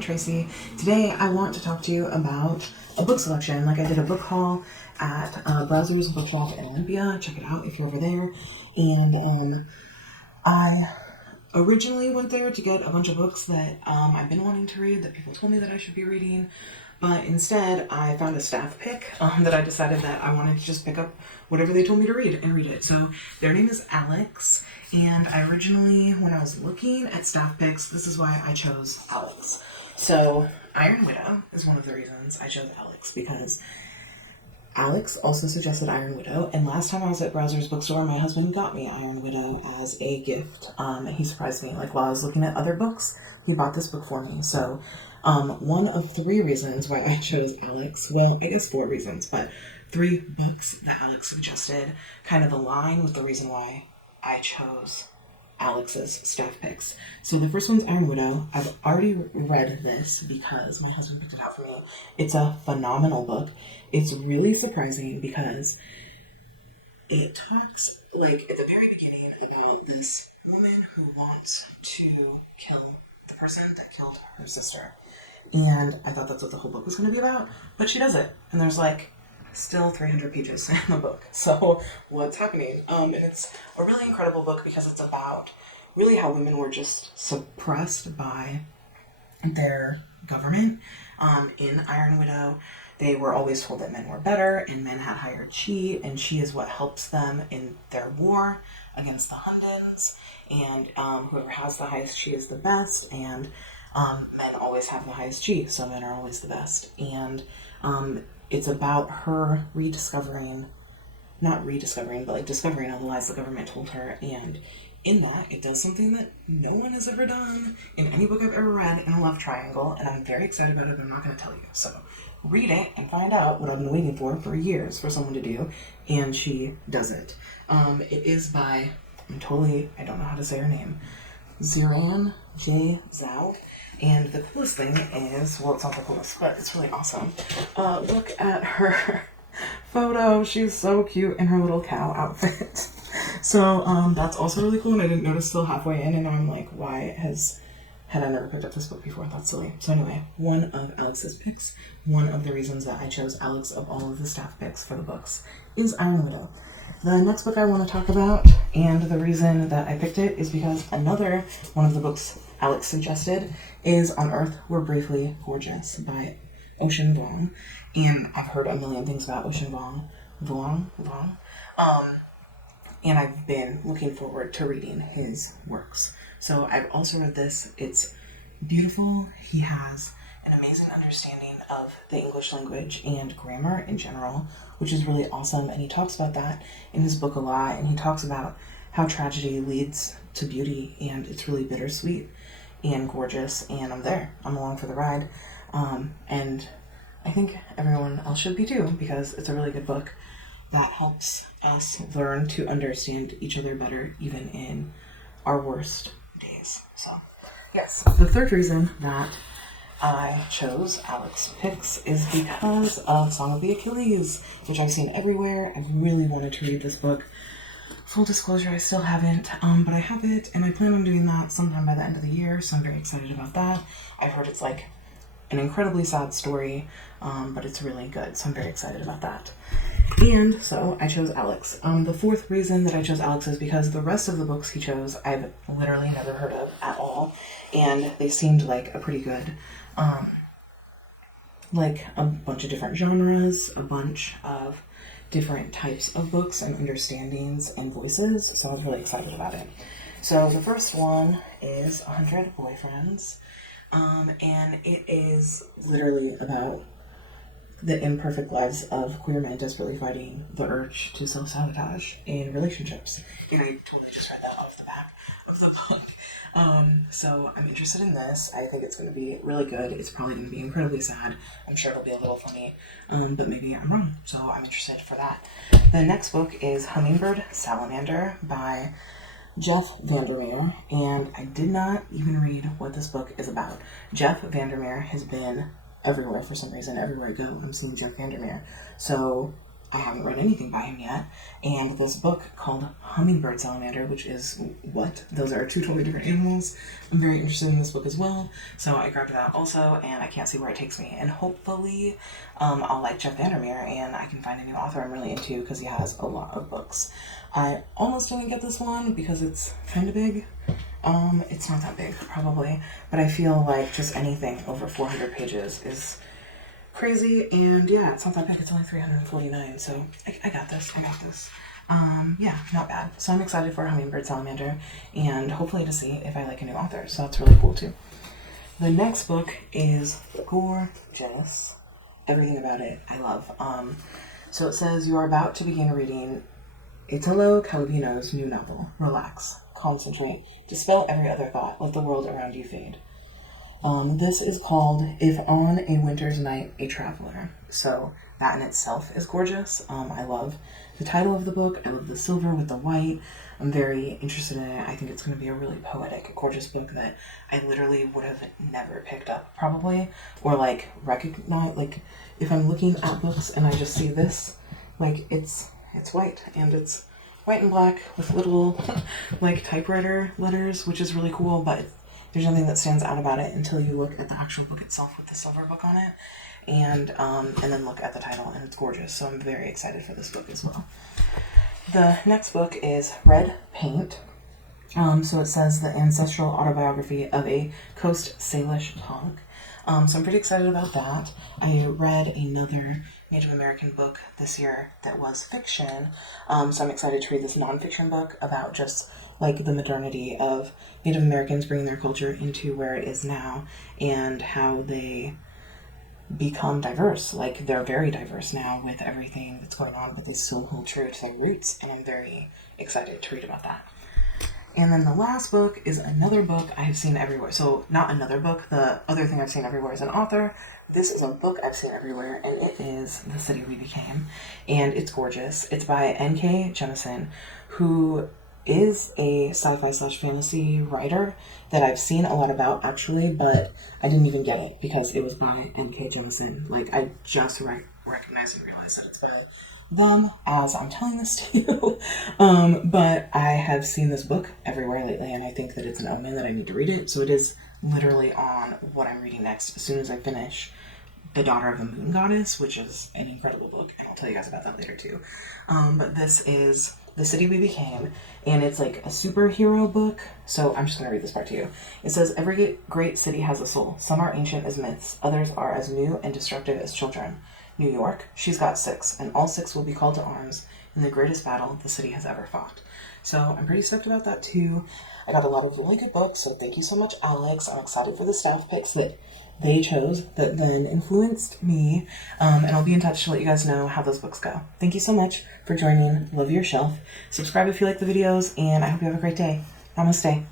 Tracy. Today I want to talk to you about a book selection. Like I did a book haul at Browser's Bookshop in Olympia. Check it out if you're over there. And I originally went there to get a bunch of books that I've been wanting to read, that people told me that I should be reading. But instead, I found a staff pick that I decided that I wanted to just pick up whatever they told me to read and read it. So their name is Alex. And I originally, when I was looking at staff picks, this is why I chose Alex. So Iron Widow is one of the reasons I chose Alex, because Alex also suggested Iron Widow, and last time I was at Browser's Bookstore, my husband got me Iron Widow as a gift, and he surprised me. Like, while I was looking at other books, he bought this book for me. So one of three reasons why I chose Alex, well, it is 4 reasons, but 3 books that Alex suggested kind of align with the reason why I chose Alex's staff picks. So the first one's Iron Widow. I've already read this because my husband picked it out for me. It's a phenomenal book. It's really surprising because it talks, like, at the very beginning about this woman who wants to kill the person that killed her sister. And I thought that's what the whole book was going to be about, but she does it. And there's like still 300 pages in the book. So what's happening? And it's a really incredible book because it's about really how women were just suppressed by their government. In Iron Widow, they were always told that men were better and men had higher chi, and chi is what helps them in their war against the Hundans. And whoever has the highest chi is the best, and men always have the highest chi, so men are always the best. And it's about her discovering all the lies the government told her. And in that, it does something that no one has ever done in any book I've ever read in a love triangle, and I'm very excited about it, but I'm not going to tell you. So read it and find out what I've been waiting for years for someone to do, and she does it. It is by, I don't know how to say her name, Xiran Jay Zhao. And the coolest thing is, well, it's not the coolest, but it's really awesome. Look at her photo. She's so cute in her little cow outfit. So that's also really cool, and I didn't notice till halfway in, and now I'm like, why had I never picked up this book before? That's silly. So anyway, one of Alex's picks, one of the reasons that I chose Alex of all of the staff picks for the books, is Iron Widow. The next book I want to talk about, and the reason that I picked it, is because another one of the books Alex suggested is On Earth We're Briefly Gorgeous by Ocean Vuong. And I've heard a million things about Ocean Vuong. And I've been looking forward to reading his works. So I've also read this. It's beautiful. He has an amazing understanding of the English language and grammar in general, which is really awesome. And he talks about that in his book a lot. And he talks about how tragedy leads to beauty, and it's really bittersweet and gorgeous. And I'm there. I'm along for the ride. And I think everyone else should be too, because it's a really good book that helps us learn to understand each other better, even in our worst days. So, yes. The third reason that I chose Alex Picks is because of Song of the Achilles, which I've seen everywhere. I've really wanted to read this book. Full disclosure, I still haven't, but I have it, and I plan on doing that sometime by the end of the year, so I'm very excited about that. I've heard it's like an incredibly sad story, but it's really good, so I'm very excited about that. And so I chose Alex. The fourth reason that I chose Alex is because the rest of the books he chose I've literally never heard of at all, and they seemed like a pretty good, like a bunch of different genres, a bunch of different types of books and understandings and voices, so I was really excited about it. So the first one is 100 Boyfriends, and it is literally about the imperfect lives of queer men desperately fighting the urge to self-sabotage in relationships. And I totally just read that off the back of the book. So I'm interested in this. I think it's going to be really good. It's probably going to be incredibly sad. I'm sure it'll be a little funny, but maybe I'm wrong. So I'm interested for that. The next book is Hummingbird Salamander by Jeff Vandermeer, and I did not even read what this book is about. Jeff Vandermeer has been everywhere for some reason. Everywhere I go, I'm seeing Jeff Vandermeer. So I haven't read anything by him yet, and this book called Hummingbird Salamander, which is what? Those are two totally different animals. I'm very interested in this book as well, so I grabbed that also, and I can't see where it takes me. And hopefully, I'll like Jeff Vandermeer, and I can find a new author I'm really into because he has a lot of books. I almost didn't get this one because it's kind of big. It's not that big, probably, but I feel like just anything over 400 pages is crazy, and yeah, it's not that big. It's only 349, so I got this. Yeah, not bad. So I'm excited for Hummingbird Salamander, and hopefully to see if I like a new author, so that's really cool too. The next book is gorgeous. Everything about it I love. So it says, you are about to begin reading Italo Calvino's new novel. Relax, concentrate, dispel every other thought, let the world around you fade. This is called If on a Winter's Night, a Traveler. So that in itself is gorgeous. I love the title of the book. I love the silver with the white. I'm very interested in it. I think it's going to be a really poetic, gorgeous book that I literally would have never picked up probably, or like recognize, like if I'm looking at books and I just see this, like it's white, and it's white and black with little like typewriter letters, which is really cool, but there's nothing that stands out about it until you look at the actual book itself with the silver book on it, and then look at the title, and it's gorgeous. So I'm very excited for this book as well. The next book is Red Paint. So it says the ancestral autobiography of a Coast Salish Tonk. So I'm pretty excited about that. I read another Native American book this year that was fiction. So I'm excited to read this nonfiction book about just like the modernity of Native Americans bringing their culture into where it is now, and how they become diverse. Like they're very diverse now with everything that's going on, but they still hold true to their roots, and I'm very excited to read about that. And then the last book is another book I have seen everywhere. So not another book, the other thing I've seen everywhere is an author. This is a book I've seen everywhere, and it is The City We Became, and it's gorgeous. It's by N.K. Jemisin, who is a sci-fi/fantasy writer that I've seen a lot about actually, but I didn't even get it because it was by N.K. Jemisin. Like I just recognized and realized that it's by them as I'm telling this to you. But I have seen this book everywhere lately, and I think that it's an omen that I need to read it. So it is literally on what I'm reading next as soon as I finish The Daughter of the Moon Goddess, which is an incredible book, and I'll tell you guys about that later too. But this is The City We Became, and it's like a superhero book, so I'm just going to read this part to you. It says, every great city has a soul. Some are ancient as myths, others are as new and destructive as children. New York, she's got 6, and all 6 will be called to arms in the greatest battle the city has ever fought. So I'm pretty stoked about that too. I got a lot of really good books, so thank you so much, Alex. I'm excited for the staff picks that they chose that then influenced me, and I'll be in touch to let you guys know how those books go. Thank you so much for joining Love Your Shelf. Subscribe if you like the videos, and I hope you have a great day. Namaste.